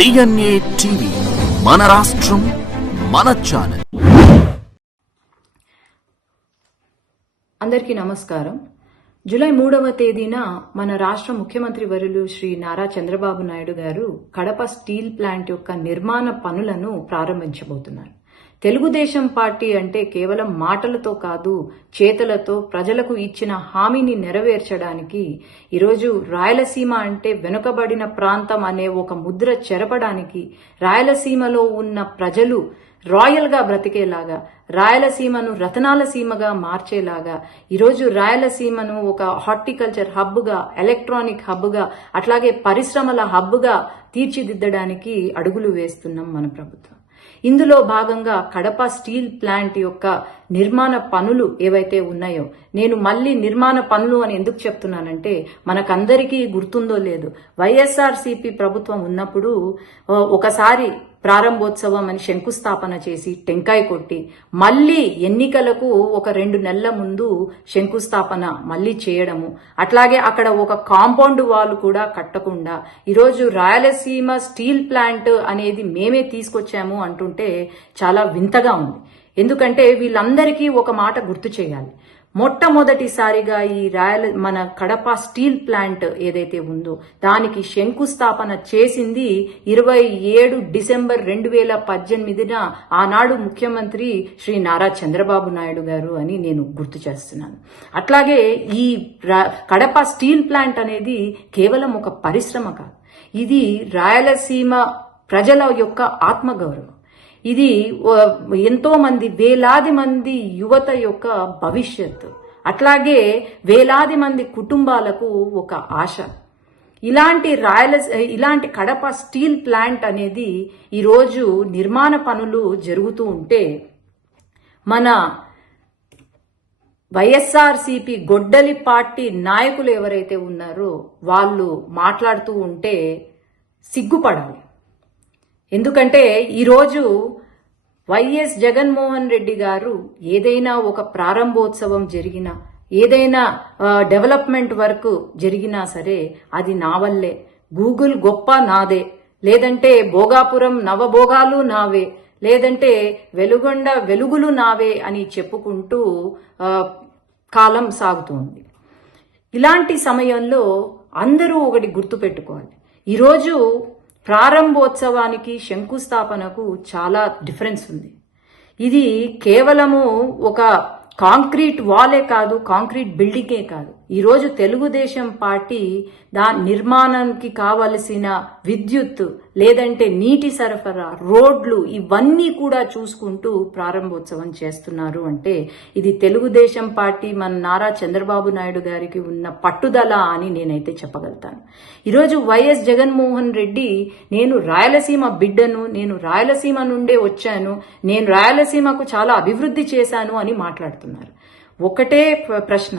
DNA TV మన రాష్ట్రం మన ఛానల్. అందరికీ నమస్కారం. జూలై 3వ తేదీన మన రాష్ట్ర ముఖ్యమంత్రి వర్యులు శ్రీ నారా చంద్రబాబు నాయుడు గారు కడప స్టీల్ ప్లాంట్ యొక్క నిర్మాణ పనులను ప్రారంభించబోతున్నారు. తెలుగుదేశం పార్టీ అంటే కేవలం మాటలతో కాదు, చేతలతో ప్రజలకు ఇచ్చిన హామీని నెరవేర్చడానికి ఈరోజు రాయలసీమ అంటే వెనుకబడిన ప్రాంతం అనే ఒక ముద్ర చెరపడానికి, రాయలసీమలో ఉన్న ప్రజలు రాయల్ గా బ్రతికేలాగా, రాయలసీమను రతనాల సీమగా మార్చేలాగా, ఈరోజు రాయలసీమను ఒక హార్టికల్చర్ హబ్గా, ఎలక్ట్రానిక్ హబ్గా, అట్లాగే పరిశ్రమల హబ్గా తీర్చిదిద్దడానికి అడుగులు వేస్తున్నాం మన ప్రభుత్వం. ఇందులో భాగంగా కడప స్టీల్ ప్లాంట్ యొక్క నిర్మాణ పనులు ఏవైతే ఉన్నాయో, నేను మళ్ళీ నిర్మాణ పనులు అని ఎందుకు చెప్తున్నానంటే మనకందరికీ గుర్తుందో లేదు, వైఎస్ఆర్సీపీ ప్రభుత్వం ఉన్నప్పుడు ఒకసారి ప్రారంభోత్సవం అని శంకుస్థాపన చేసి టెంకాయ కొట్టి మళ్లీ ఎన్నికలకు ఒక 2 నెలల ముందు శంకుస్థాపన మళ్లీ చేయడము, అట్లాగే అక్కడ ఒక కాంపౌండ్ వాల్ కూడా కట్టకుండా ఈరోజు రాయలసీమ స్టీల్ ప్లాంట్ అనేది మేమే తీసుకొచ్చాము అంటుంటే చాలా వింతగా ఉంది. ఎందుకంటే వీళ్ళందరికీ ఒక మాట గుర్తు చేయాలి. మొట్టమొదటిసారిగా ఈ మన కడప స్టీల్ ప్లాంట్ ఏదైతే ఉందో దానికి శంకుస్థాపన చేసింది 27 డిసెంబర్ 2018న ఆనాడు ముఖ్యమంత్రి శ్రీ నారా చంద్రబాబు నాయుడు గారు అని నేను గుర్తు చేస్తున్నాను. అట్లాగే ఈ కడప స్టీల్ ప్లాంట్ అనేది కేవలం ఒక పరిశ్రమ కాదు, ఇది రాయలసీమ ప్రజల యొక్క ఆత్మగౌరవం. ఇది ఎంతో మంది, వేలాది మంది యువత యొక్క భవిష్యత్తు, అట్లాగే వేలాది మంది కుటుంబాలకు ఒక ఆశ. ఇలాంటి కడప స్టీల్ ప్లాంట్ అనేది ఈరోజు నిర్మాణ పనులు జరుగుతూ ఉంటే మన వైఎస్ఆర్సీపీ గొడ్డలి పార్టీ నాయకులు ఎవరైతే ఉన్నారో వాళ్ళు మాట్లాడుతూ ఉంటే సిగ్గుపడాలి. ఎందుకంటే ఈరోజు వైఎస్ జగన్మోహన్ రెడ్డి గారు ఏదైనా ఒక ప్రారంభోత్సవం జరిగినా, ఏదైనా డెవలప్మెంట్ వర్క్ జరిగినా సరే అది నా వల్లే, గూగుల్ గొప్ప నాదే, లేదంటే భోగాపురం నవభోగాలు నావే, లేదంటే వెలుగొండ వెలుగులు నావే అని చెప్పుకుంటూ కాలం సాగుతుంది. ఇలాంటి సమయంలో అందరూ ఒకటి గుర్తుపెట్టుకోవాలి, ఈరోజు ప్రారంభోత్సవానికి శంకుస్థాపనకు చాలా డిఫరెన్స్ ఉంది. ఇది కేవలము ఒక కాంక్రీట్ వాలే కాదు, కాంక్రీట్ బిల్డింగే కాదు. ఈరోజు తెలుగుదేశం పార్టీ దాని నిర్మాణానికి కావలసిన విద్యుత్, లేదంటే నీటి సరఫరా, రోడ్లు ఇవన్నీ కూడా చూసుకుంటూ ప్రారంభోత్సవం చేస్తున్నారు అంటే ఇది తెలుగుదేశం పార్టీ మన నారా చంద్రబాబు నాయుడు గారికి ఉన్న పట్టుదల అని నేనైతే చెప్పగలుగుతాను. ఈరోజు వైఎస్ జగన్మోహన్ రెడ్డి నేను రాయలసీమ బిడ్డను, నేను రాయలసీమ నుండే వచ్చాను, నేను రాయలసీమకు చాలా అభివృద్ధి చేశాను అని మాట్లాడుతున్నారు. ఒకటే ప్రశ్న,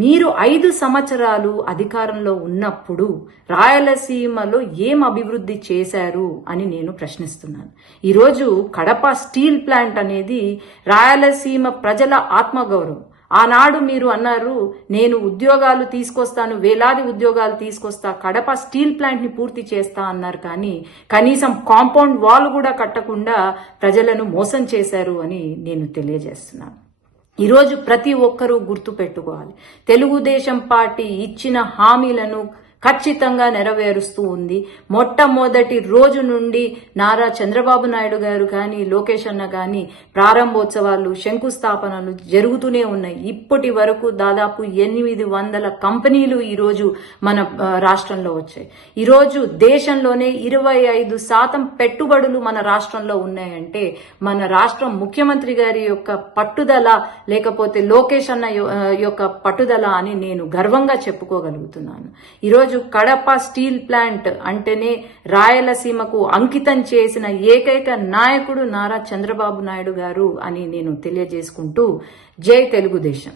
మీరు 5 సంవత్సరాలు అధికారంలో ఉన్నప్పుడు రాయలసీమలో ఏం అభివృద్ధి చేశారు అని నేను ప్రశ్నిస్తున్నాను. ఈరోజు కడప స్టీల్ ప్లాంట్ అనేది రాయలసీమ ప్రజల ఆత్మగౌరవం. ఆనాడు మీరు అన్నారు, నేను ఉద్యోగాలు తీసుకొస్తాను, వేలాది ఉద్యోగాలు తీసుకొస్తా, కడప స్టీల్ ప్లాంట్ ని పూర్తి చేస్తా అన్నారు. కానీ కనీసం కాంపౌండ్ వాల్ కూడా కట్టకుండా ప్రజలను మోసం చేశారు అని నేను తెలియజేస్తున్నాను. ఈరోజు ప్రతి ఒక్కరూ గుర్తు పెట్టుకోవాలి, తెలుగుదేశం పార్టీ ఇచ్చిన హామీలను ఖచ్చితంగా నెరవేరుస్తూ ఉంది. మొట్టమొదటి రోజు నుండి నారా చంద్రబాబు నాయుడు గారు కానీ, లోకేష్ అన్న కానీ ప్రారంభోత్సవాలు, శంకుస్థాపనలు జరుగుతూనే ఉన్నాయి. ఇప్పటి వరకు దాదాపు 800 కంపెనీలు ఈరోజు మన రాష్ట్రంలో వచ్చాయి. ఈరోజు దేశంలోనే 25% పెట్టుబడులు మన రాష్ట్రంలో ఉన్నాయంటే మన రాష్ట్రం ముఖ్యమంత్రి గారి యొక్క పట్టుదల, లేకపోతే లోకేష్ అన్న యొక్క పట్టుదల అని నేను గర్వంగా చెప్పుకోగలుగుతున్నాను. ఈరోజు కడప స్టీల్ ప్లాంట్ అంటేనే రాయలసీమకు అంకితం చేసిన ఏకైక నాయకుడు నారా చంద్రబాబు నాయుడు గారు అని నేను తెలియజేసుకుంటూ జై తెలుగుదేశం.